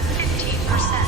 at 15%.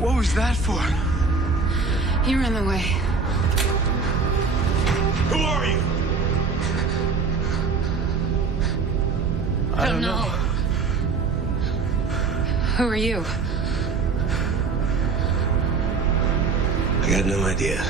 What was that for? You're in the way. Who are you? I don't know. Who are you? I got no idea.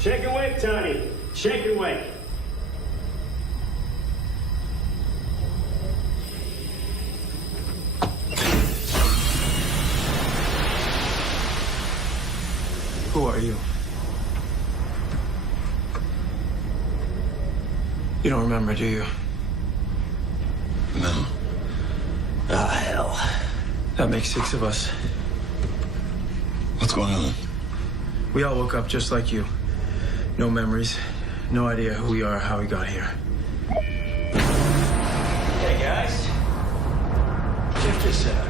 Shake and wake, Tony. Shake and wake. Who are you? You don't remember, do you? No. Ah, hell. That makes 6 of us. What's going on? We all woke up just like you. No memories, no idea who we are, how we got here. Hey, guys. Check this out.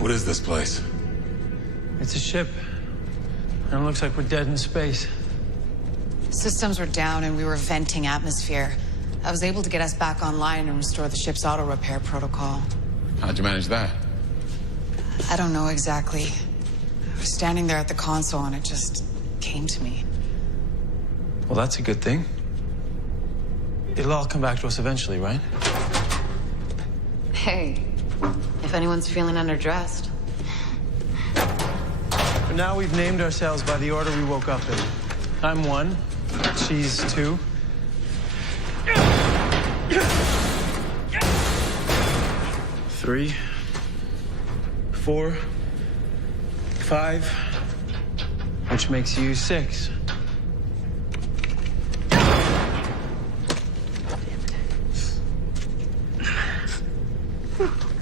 What is this place? It's a ship. And it looks like we're dead in space. Systems were down and we were venting atmosphere. I was able to get us back online and restore the ship's auto repair protocol. How'd you manage that? I don't know exactly. I was standing there at the console and it just came to me. Well, that's a good thing. It'll all come back to us eventually, right? Hey, if anyone's feeling underdressed. For now, we've named ourselves by the order we woke up in. I'm 1, she's 2. 3, 4, 5, which makes you 6.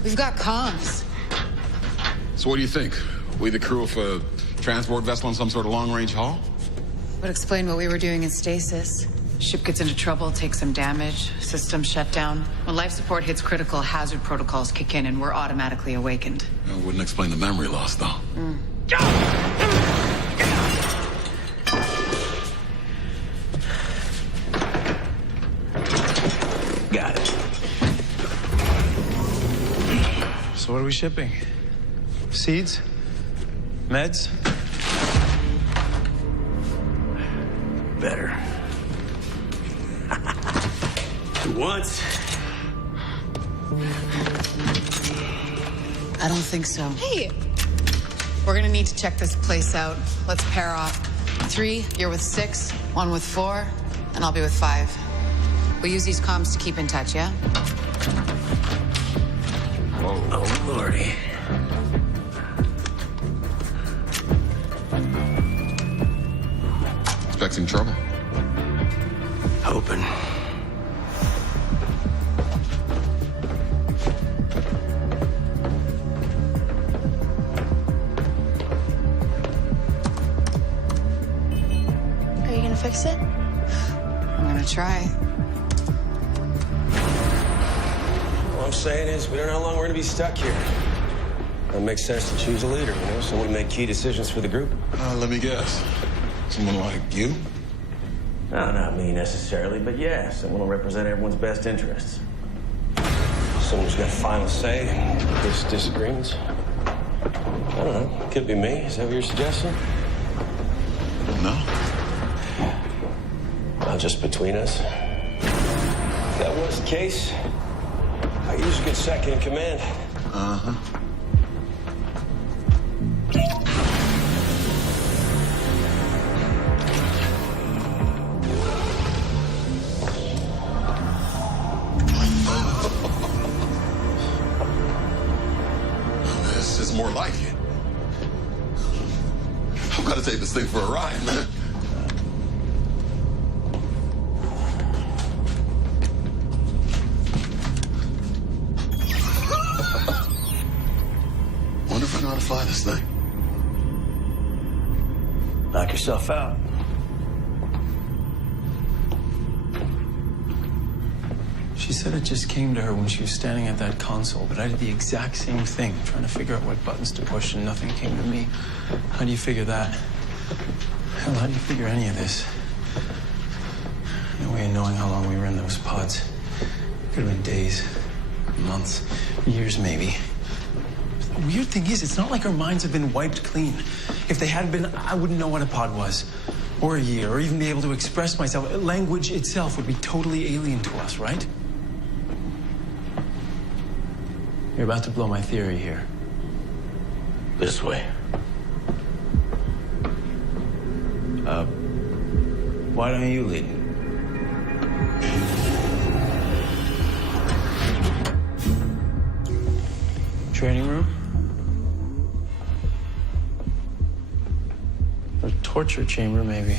We've got comms. So what do you think? We the crew of a transport vessel on some sort of long-range haul? Would explain what we were doing in stasis. Ship gets into trouble, takes some damage, system shut down. When life support hits critical, hazard protocols kick in and we're automatically awakened. That wouldn't explain the memory loss, though. Got it. So what are we shipping? Seeds? Meds? Better. Once. I don't think so. Hey, We're gonna need to check this place out. Let's pair off. 3, you're with 6, 1 with 4, and I'll be with 5. We'll use these comms to keep in touch, yeah? Whoa. Oh, Lordy. Expecting trouble? Hoping. are you gonna fix it? I'm gonna try. All I'm saying is, we don't know how long we're gonna be stuck here. It makes sense to choose a leader, you know, someone to make key decisions for the group. Let me guess. Someone like you? No, not me necessarily, but yeah, someone will represent everyone's best interests. Someone who's got final say in case of disagreements. I don't know, could be me. Is that what you're suggesting? No. Well, just between us. If that was the case, I usually get second in command. Uh-huh. This is more like it. I've got to take this thing for a ride, man. Wonder if I know how to fly this thing. Knock yourself out. She said it just came to her when she was standing at that console, but I did the exact same thing, trying to figure out what buttons to push, and nothing came to me. How do you figure that? Hell, how do you figure any of this? No way of knowing how long we were in those pods. Could have been days, months, years maybe. The weird thing is, it's not like our minds have been wiped clean. If they had been, I wouldn't know what a pod was, or a year, or even be able to express myself. Language itself would be totally alien to us, right? You're about to blow my theory here. This way. Why don't you lead? Training room? A torture chamber, maybe.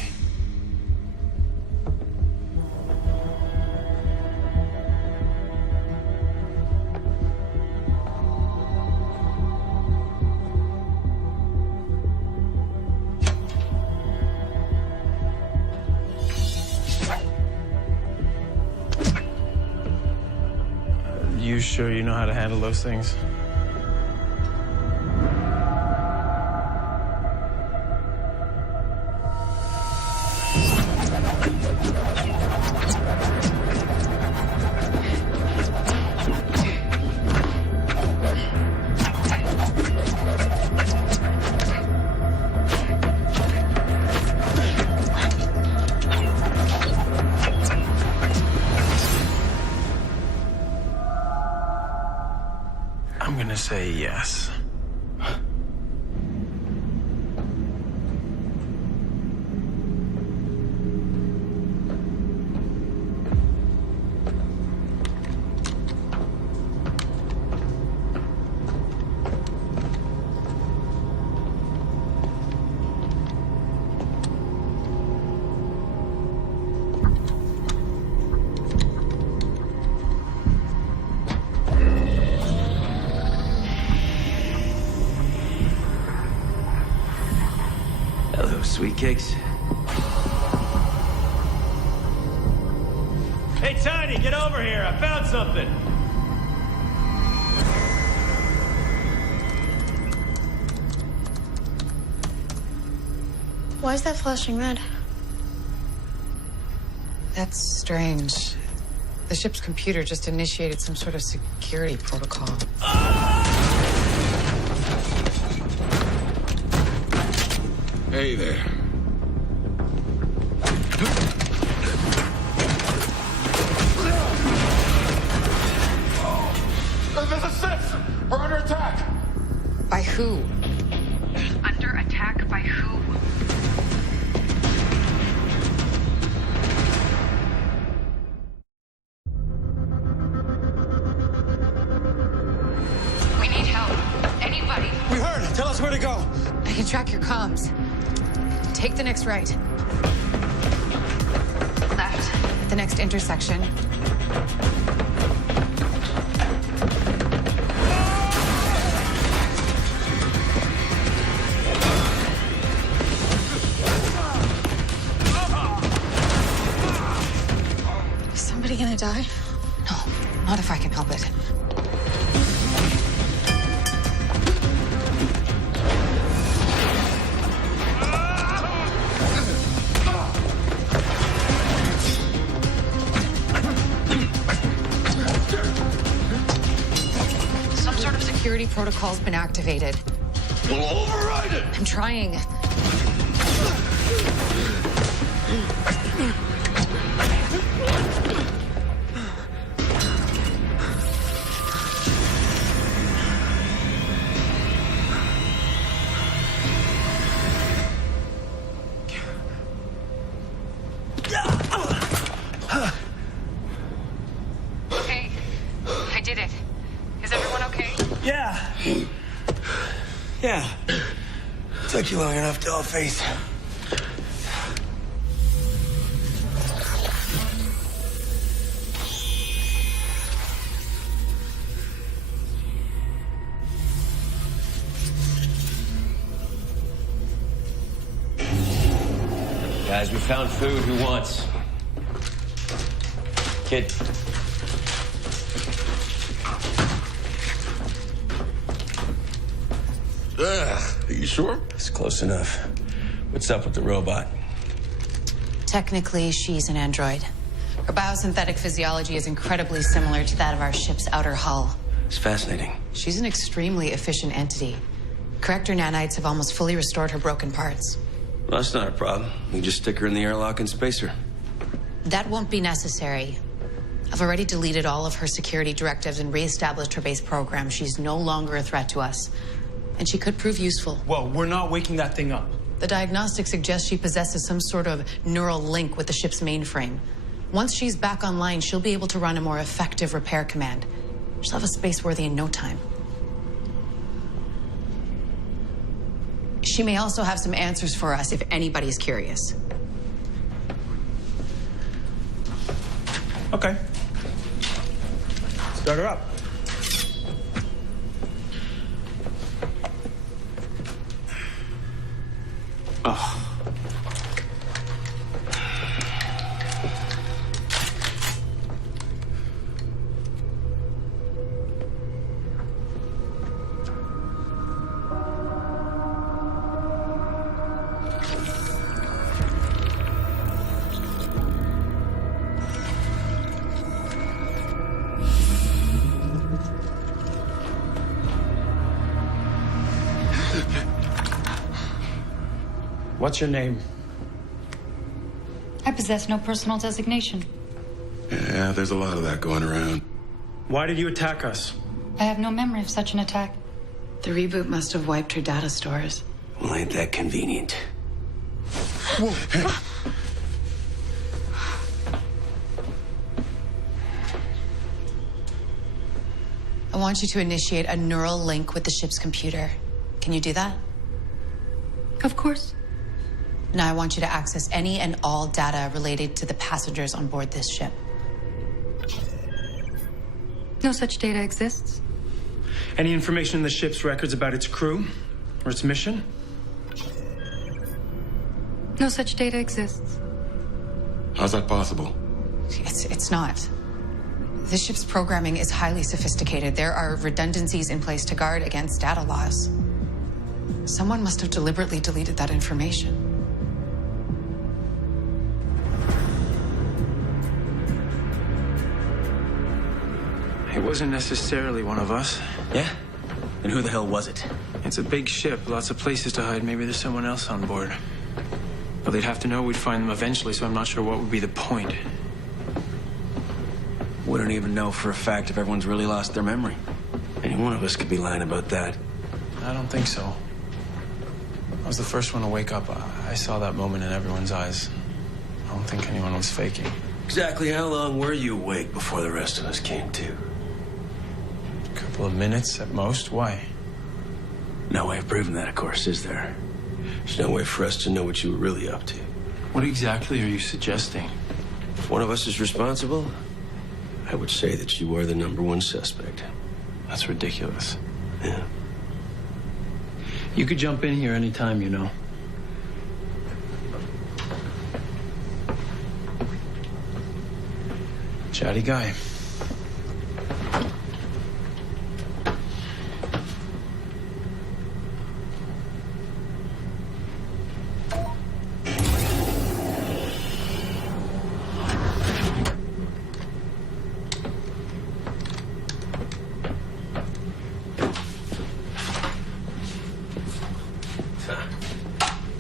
You sure you know how to handle those things? I'm gonna say yes. Sweet cakes. Hey, Tiny, get over here. I found something. Why is that flashing red? That's strange. The ship's computer just initiated some sort of security protocol. Hey there. There's a 6! We're under attack! By who? Under attack by who? We need help. Anybody. We heard. Tell us where to go. I can track your comms. Take the next right. Left. The next intersection. Is somebody gonna die? No, not if I can help it. Some sort of security protocol's been activated. We'll override it! I'm trying. Hey, I did it. Is everyone okay? Yeah. Yeah. Took you long enough to all face. Guys, we found food. Who wants? Kid. Are you sure? It's close enough. What's up with the robot? Technically, she's an android. Her biosynthetic physiology is incredibly similar to that of our ship's outer hull. It's fascinating. She's an extremely efficient entity. Corrector nanites have almost fully restored her broken parts. Well, that's not a problem. We can just stick her in the airlock and space her. That won't be necessary. I've already deleted all of her security directives and reestablished her base program. She's no longer a threat to us. And she could prove useful. Well, we're not waking that thing up. The diagnostics suggest she possesses some sort of neural link with the ship's mainframe. Once she's back online, she'll be able to run a more effective repair command. She'll have a space worthy in no time. She may also have some answers for us if anybody's curious. Okay. Start her up. Oh. What's your name? I possess no personal designation. Yeah, there's a lot of that going around. Why did you attack us? I have no memory of such an attack. The reboot must have wiped her data stores. Well, ain't that convenient. I want you to initiate a neural link with the ship's computer. Can you do that? Of course. Now I want you to access any and all data related to the passengers on board this ship. No such data exists. Any information in the ship's records about its crew or its mission? No such data exists. How's that possible? It's not. The ship's programming is highly sophisticated. There are redundancies in place to guard against data loss. Someone must have deliberately deleted that information. It wasn't necessarily one of us. Yeah? And who the hell was it? It's a big ship, lots of places to hide. Maybe there's someone else on board. But they'd have to know we'd find them eventually, so I'm not sure what would be the point. We don't even know for a fact if everyone's really lost their memory. Any one of us could be lying about that. I don't think so. I was the first one to wake up. I saw that moment in everyone's eyes. I don't think anyone was faking. Exactly how long were you awake before the rest of us came to? A couple of minutes at most. Why? No way of proving that, of course, is there? There's no way for us to know what you were really up to. What exactly are you suggesting? If one of us is responsible, I would say that you are the #1 suspect. That's ridiculous. Yeah. You could jump in here anytime, you know. Chatty guy.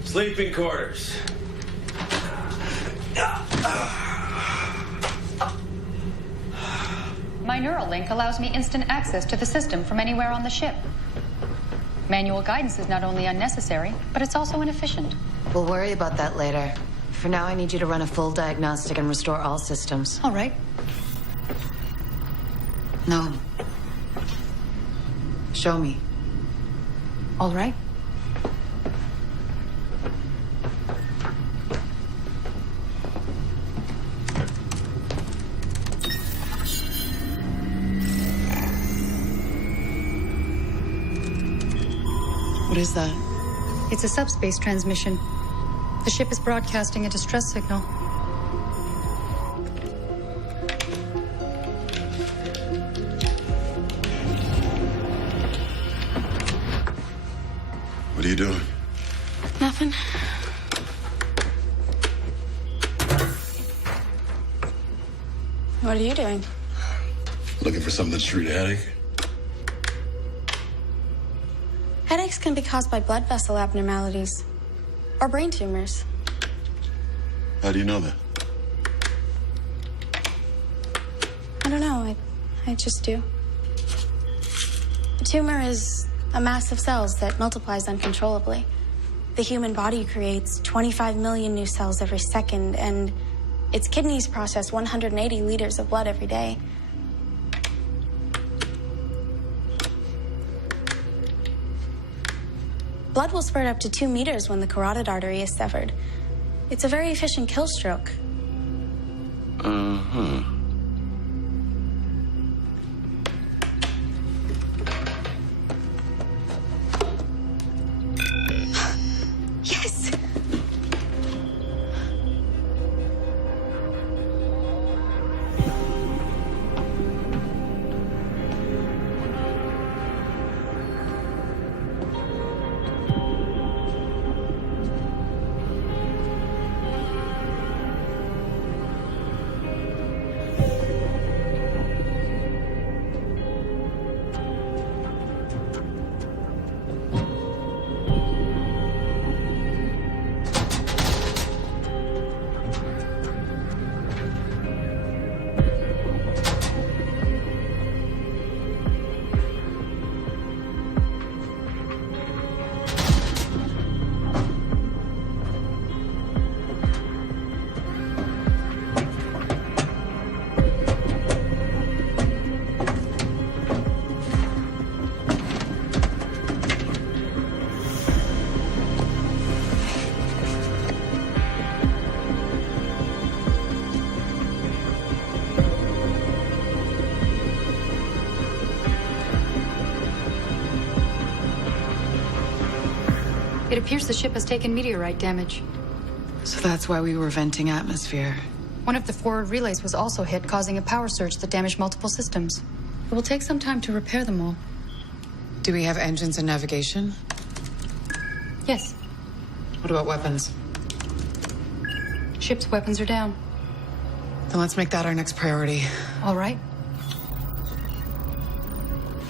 Sleeping quarters. My neural link allows me instant access to the system from anywhere on the ship. Manual guidance is not only unnecessary, but it's also inefficient. We'll worry about that later. For now, I need you to run a full diagnostic and restore all systems. All right. No. Show me. All right. What is that? It's a subspace transmission. The ship is broadcasting a distress signal. What are you doing? Nothing. What are you doing? Looking for something to treat a headache? Headaches can be caused by blood vessel abnormalities or brain tumors. How do you know that? I don't know. I just do. A tumor is a mass of cells that multiplies uncontrollably. The human body creates 25 million new cells every second, and its kidneys process 180 liters of blood every day. Blood will spurt up to 2 meters when the carotid artery is severed. It's a very efficient kill stroke. Uh-huh. Yes! It appears the ship has taken meteorite damage. So that's why we were venting atmosphere. One of the forward relays was also hit, causing a power surge that damaged multiple systems. It will take some time to repair them all. Do we have engines and navigation? Yes, What about weapons? ship's weapons are down. Then let's make that our next priority. All right.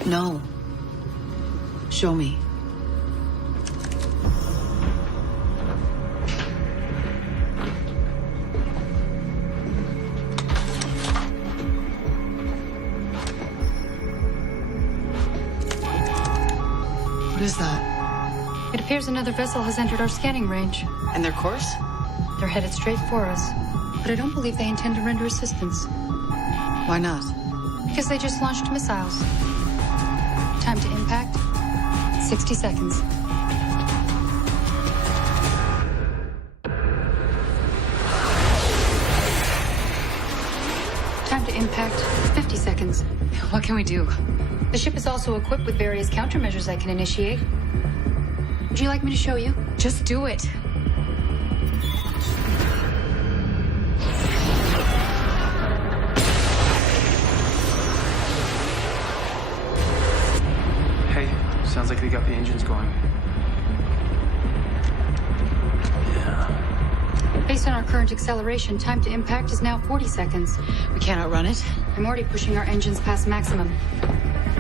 No. Show me. What is that? It appears another vessel has entered our scanning range. And their course? They're headed straight for us. But I don't believe they intend to render assistance. Why not? Because they just launched missiles. Time to impact, 60 seconds. Time to impact, 50 seconds. What can we do? The ship is also equipped with various countermeasures I can initiate. Would you like me to show you? Just do it. Hey, sounds like we got the engines going. Based on our current acceleration, time to impact is now 40 seconds. We can't outrun it. I'm already pushing our engines past maximum.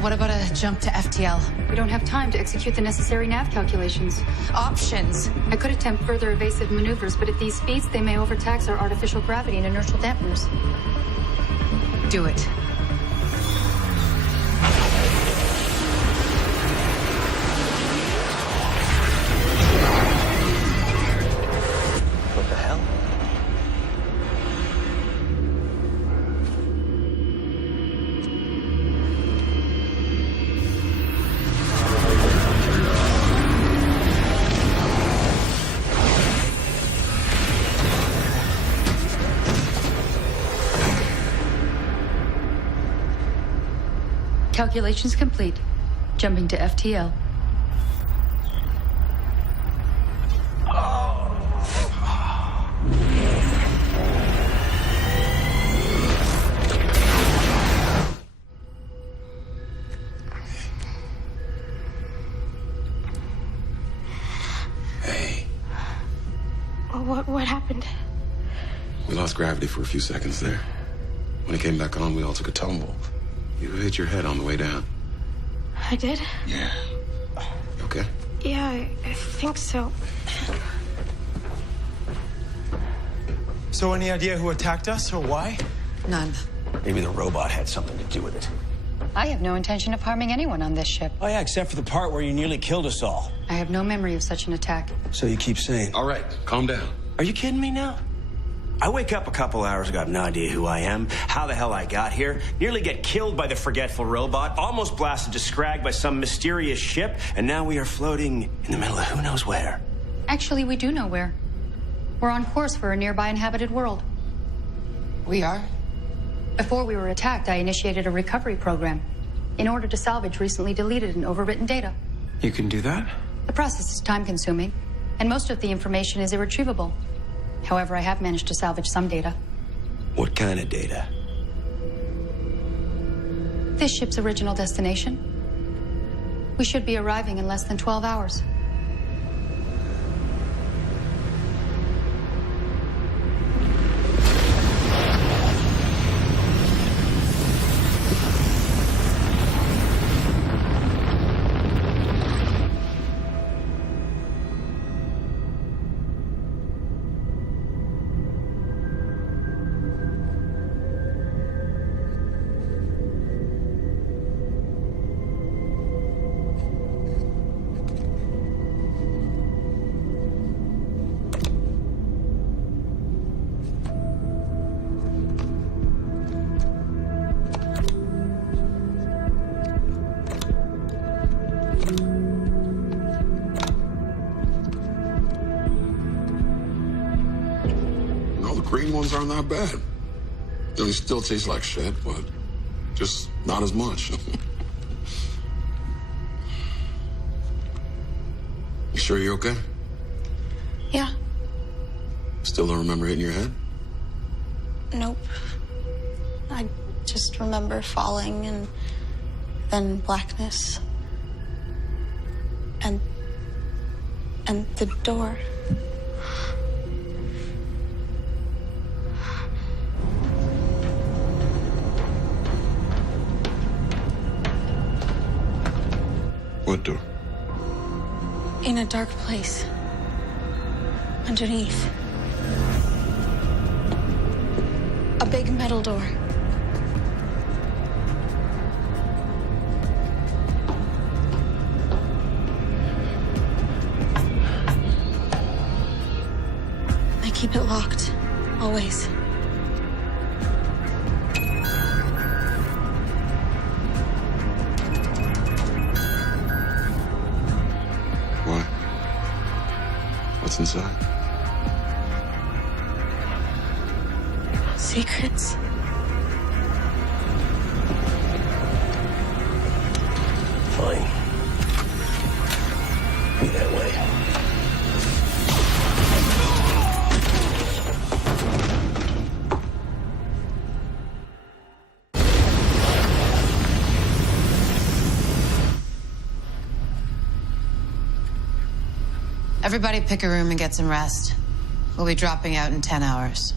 What about a jump to FTL? We don't have time to execute the necessary nav calculations. Options. I could attempt further evasive maneuvers, but at these speeds, they may overtax our artificial gravity and inertial dampeners. Do it. What the hell? Calculations complete. Jumping to FTL. Hey, What happened? we lost gravity for a few seconds there. When it came back on, we all took a tumble. You hit your head on the way down. I did? Yeah. You okay? Yeah, I think so. So any idea who attacked us or why? None. Maybe the robot had something to do with it. I have no intention of harming anyone on this ship. Oh, yeah, except for the part where you nearly killed us all. I have no memory of such an attack. So you keep saying. All right, calm down. Are you kidding me now? I wake up a couple hours ago, have no idea who I am, how the hell I got here, nearly get killed by the forgetful robot, almost blasted to scrag by some mysterious ship, and now we are floating in the middle of who knows where. Actually, we do know where. We're on course for a nearby inhabited world. We are? Before we were attacked, I initiated a recovery program in order to salvage recently deleted and overwritten data. You can do that? The process is time-consuming, and most of the information is irretrievable. However, I have managed to salvage some data. What kind of data? This ship's original destination. We should be arriving in less than 12 hours. No, the green ones aren't that bad. They still taste like shit, but just not as much. You sure you're okay? Yeah. Still don't remember hitting your head? Nope. I just remember falling and then blackness. And the door. What door? In a dark place. Underneath. A big metal door. I keep it locked, always. Why? What's inside? Secrets. Fine. Be that way. Everybody pick a room and get some rest. We'll be dropping out in 10 hours.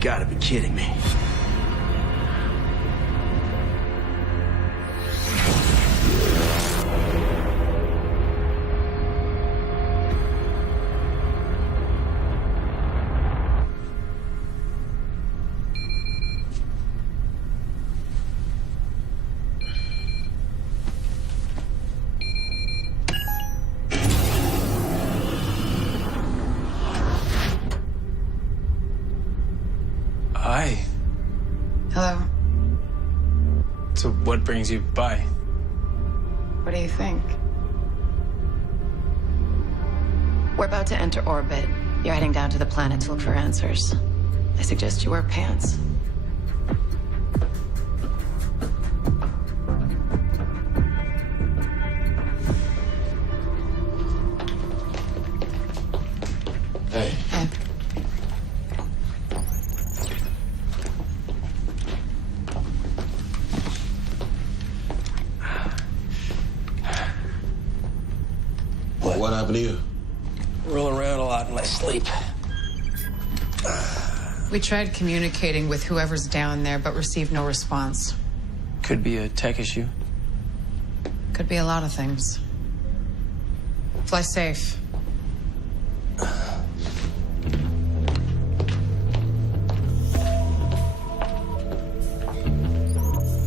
Gotta be kidding me. Hi. Hello. So what brings you by? What do you think? We're about to enter orbit. You're heading down to the planet to look for answers. I suggest you wear pants. Hey. Hey. What happened to you? Roll around a lot in my sleep. We tried communicating with whoever's down there, but received no response. Could be a tech issue. Could be a lot of things. Fly safe.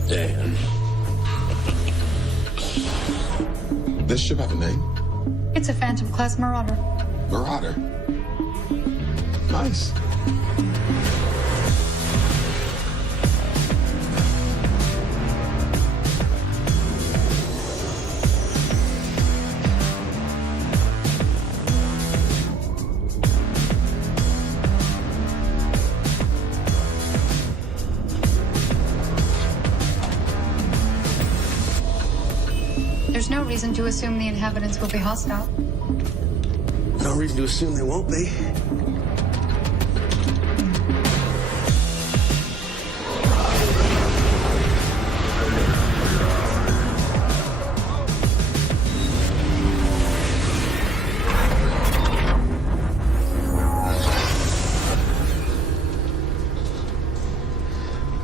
Dan. This ship have a name? It's a Phantom class Marauder. Marauder. Nice. There's no reason to assume the inhabitants will be hostile. No reason to assume they won't be.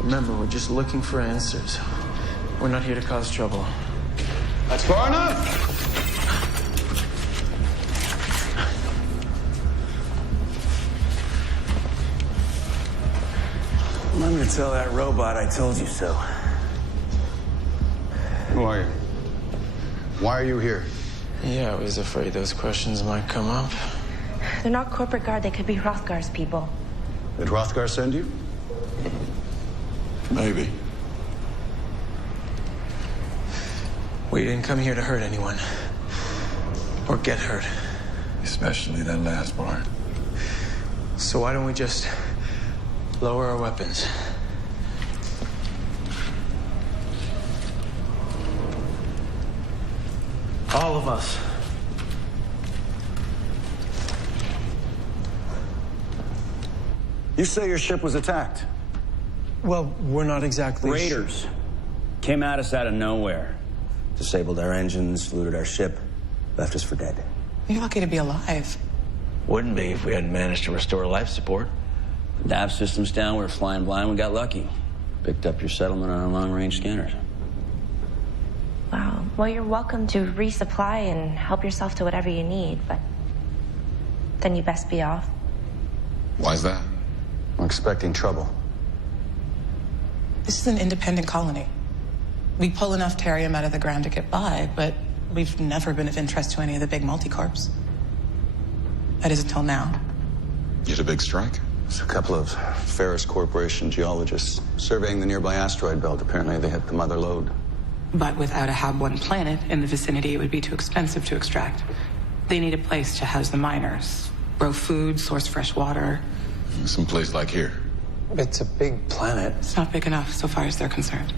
Remember, we're just looking for answers. We're not here to cause trouble. That's far enough. I'm gonna tell that robot I told you so. Who are you? Why are you here? Yeah, I was afraid those questions might come up. They're not corporate guard. They could be Hrothgar's people. Did Hrothgar send you? Maybe. We didn't come here to hurt anyone. Or get hurt. Especially that last part. So why don't we just lower our weapons? All of us. You say your ship was attacked. Well, we're not exactly Raiders came at us out of nowhere. Disabled our engines, looted our ship, left us for dead. You're lucky to be alive. Wouldn't be if we hadn't managed to restore life support. The nav system's down, we were flying blind, we got lucky. Picked up your settlement on our long-range scanners. Wow. Well, you're welcome to resupply and help yourself to whatever you need, but then you best be off. Why's that? I'm expecting trouble. This is an independent colony. We pull enough Terrium out of the ground to get by, but we've never been of interest to any of the big multicorps. That is until now. You had a big strike? There's a couple of Ferris Corporation geologists surveying the nearby asteroid belt. Apparently they hit the mother lode. But without a Hab-1 planet in the vicinity, it would be too expensive to extract. They need a place to house the miners, grow food, source fresh water. Some place like here. It's a big planet. It's not big enough so far as they're concerned.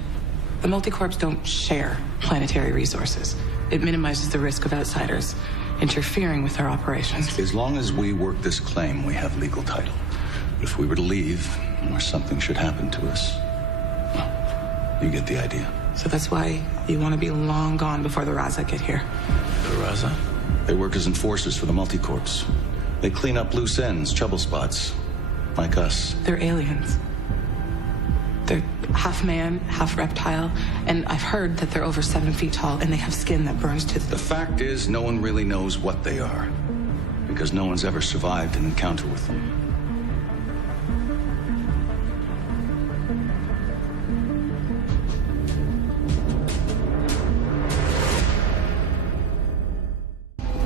The multicorps don't share planetary resources. It minimizes the risk of outsiders interfering with their operations. As long as we work this claim, we have legal title. If we were to leave, or something should happen to us, well, you get the idea. So that's why you want to be long gone before the Raza get here. The Raza? They work as enforcers for the multicorps. They clean up loose ends, trouble spots, like us. They're aliens. They're half man, half reptile, and I've heard that they're over 7 feet tall and they have skin that burns to The fact is, no one really knows what they are, because no one's ever survived an encounter with them.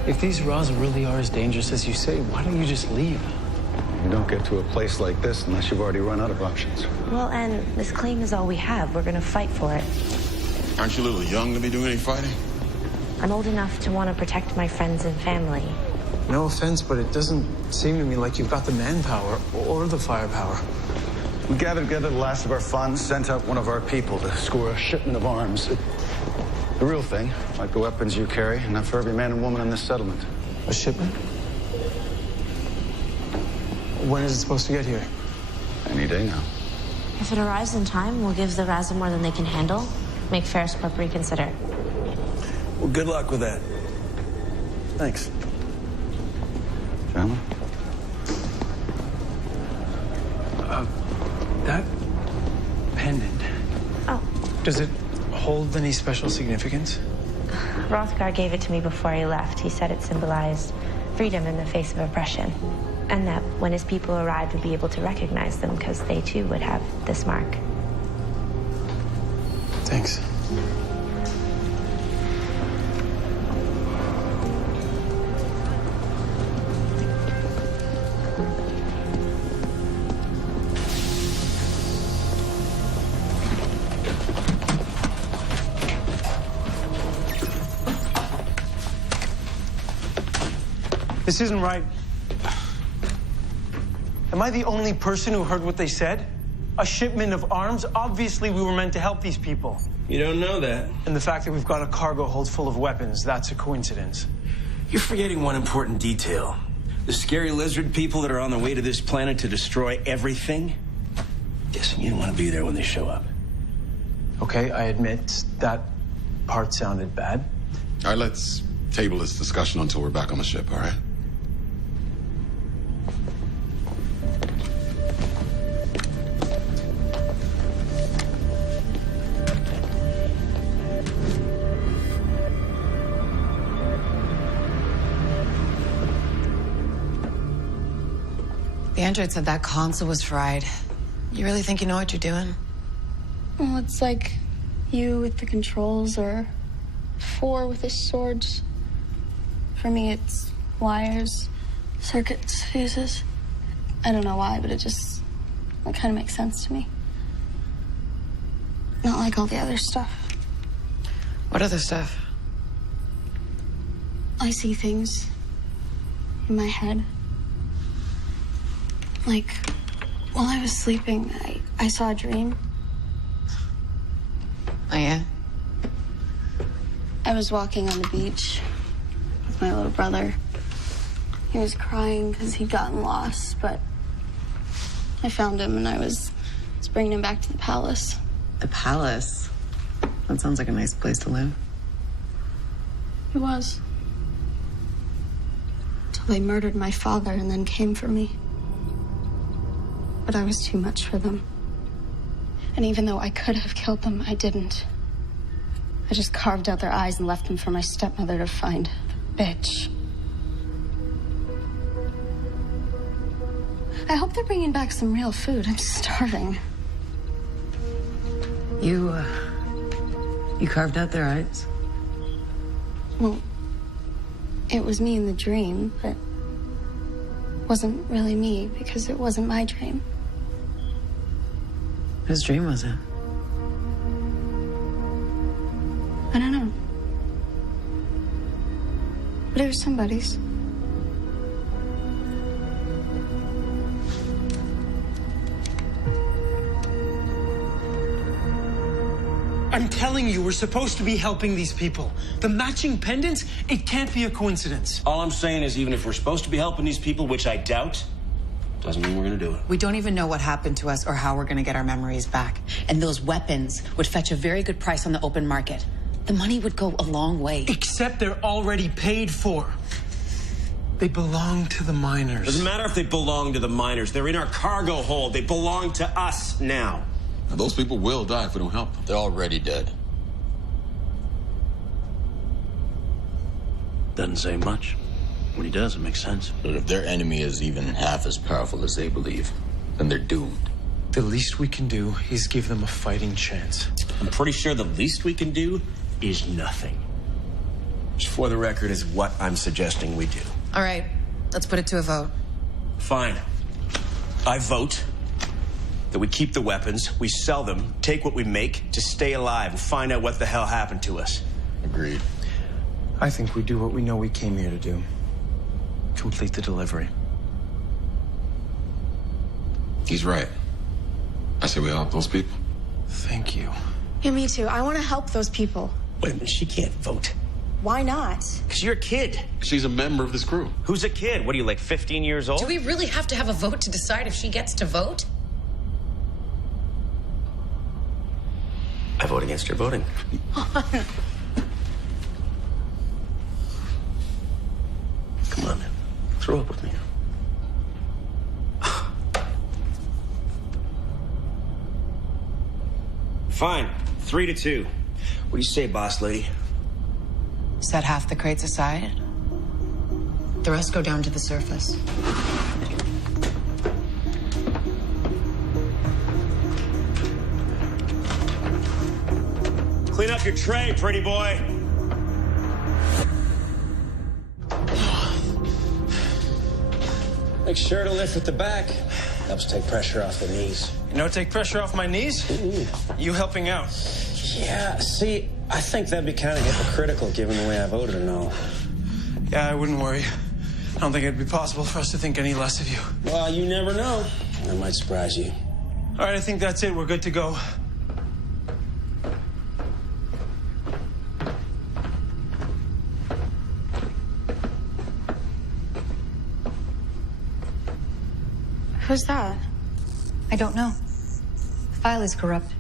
If these Raza really are as dangerous as you say, why don't you just leave? You don't get to a place like this unless you've already run out of options. Well, and this claim is all we have. We're gonna fight for it. Aren't you a little young to be doing any fighting? I'm old enough to want to protect my friends and family. No offense, but it doesn't seem to me like you've got the manpower or the firepower. We gathered together the last of our funds, sent out one of our people to score a shipment of arms. The real thing, like the weapons you carry, enough for every man and woman in this settlement. A shipment? When is it supposed to get here? Any day now. If it arrives in time, we'll give the Raza more than they can handle. Make Ferris Corp reconsider. Well, good luck with that. Thanks. Gentlemen? That pendant. Oh, Does it hold any special significance? Hrothgar gave it to me before he left. He said it symbolized freedom in the face of oppression. And that when his people arrived, we'd be able to recognize them because they too would have this mark. Thanks. This isn't right. Am I the only person who heard what they said? A shipment of arms? Obviously, we were meant to help these people. You don't know that. And the fact that we've got a cargo hold full of weapons, that's a coincidence. You're forgetting one important detail. The scary lizard people that are on their way to this planet to destroy everything. Listen, you don't want to be there when they show up. Okay, I admit that part sounded bad. All right, let's table this discussion until we're back on the ship, all right? The android said that console was fried. You really think you know what you're doing? Well, it's like you with the controls or 4 with the swords. For me, it's wires, circuits, fuses. I don't know why, but it kind of makes sense to me. Not like all the other stuff. What other stuff? I see things in my head. Like, while I was sleeping, I saw a dream. Oh, yeah? I was walking on the beach with my little brother. He was crying because he'd gotten lost, but I found him and I was bringing him back to the palace. The palace? That sounds like a nice place to live. It was. Till they murdered my father and then came for me. But I was too much for them. And even though I could have killed them, I didn't. I just carved out their eyes and left them for my stepmother to find. The bitch. I hope they're bringing back some real food. I'm starving. You carved out their eyes? Well, it was me in the dream, but it wasn't really me because it wasn't my dream. Whose dream was it? I don't know. But it was somebody's. I'm telling you, we're supposed to be helping these people. The matching pendants, it can't be a coincidence. All I'm saying is even if we're supposed to be helping these people, which I doubt, doesn't mean we're gonna do it. We don't even know what happened to us or how we're gonna get our memories back. And those weapons would fetch a very good price on the open market. The money would go a long way. Except they're already paid for. They belong to the miners. Doesn't matter if they belong to the miners. They're in our cargo hold. They belong to us now. Now, those people will die if we don't help them. They're already dead. Doesn't say much. When he does, it makes sense. But if their enemy is even half as powerful as they believe, then they're doomed. The least we can do is give them a fighting chance. I'm pretty sure the least we can do is nothing. Which, for the record, is what I'm suggesting we do. All right, let's put it to a vote. Fine. I vote that we keep the weapons, we sell them, take what we make to stay alive and find out what the hell happened to us. Agreed. I think we do what we know we came here to do. Complete the delivery. He's right. I say we help those people. Thank you. Yeah, me too. I want to help those people. Wait a minute, she can't vote. Why not? Because you're a kid. She's a member of this crew. Who's a kid? What are you, like 15 years old? Do we really have to have a vote to decide if she gets to vote? I vote against your voting. Come on, man. Throw up with me. Fine. 3-2. What do you say, boss lady? Set half the crates aside. The rest go down to the surface. Clean up your tray, pretty boy. Make sure to lift at the back. Helps take pressure off the knees. You know, take pressure off my knees? You helping out. Yeah, see, I think that'd be kind of hypocritical given the way I voted and all. Yeah, I wouldn't worry. I don't think it'd be possible for us to think any less of you. Well, you never know. That might surprise you. All right, I think that's it. We're good to go. Who's that? I don't know. The file is corrupt.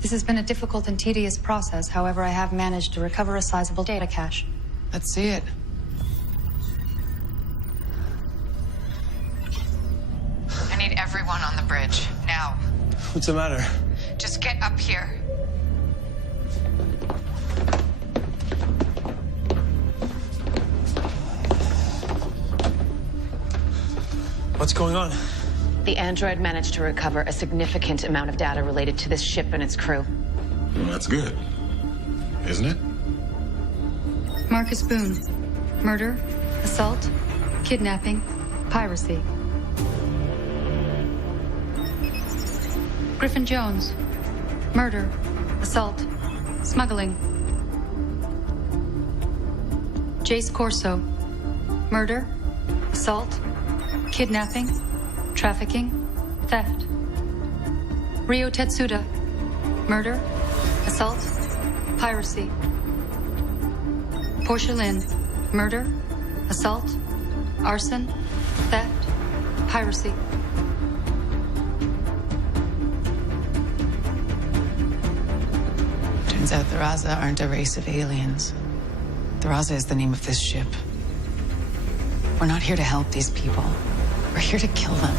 This has been a difficult and tedious process. However, I have managed to recover a sizable data cache. Let's see it. I need everyone on the bridge, now. What's the matter? Just get up here. What's going on? The android managed to recover a significant amount of data related to this ship and its crew. Well, that's good, isn't it? Marcus Boone. Murder, assault, kidnapping, piracy. Griffin Jones. Murder, assault, smuggling. Jace Corso. Murder, assault, kidnapping, trafficking, theft. Ryo Tetsuda. Murder, assault, piracy. Portia Lynn. Murder, assault, arson, theft, piracy. Turns out the Raza aren't a race of aliens. The Raza is the name of this ship. We're not here to help these people. We're here to kill them.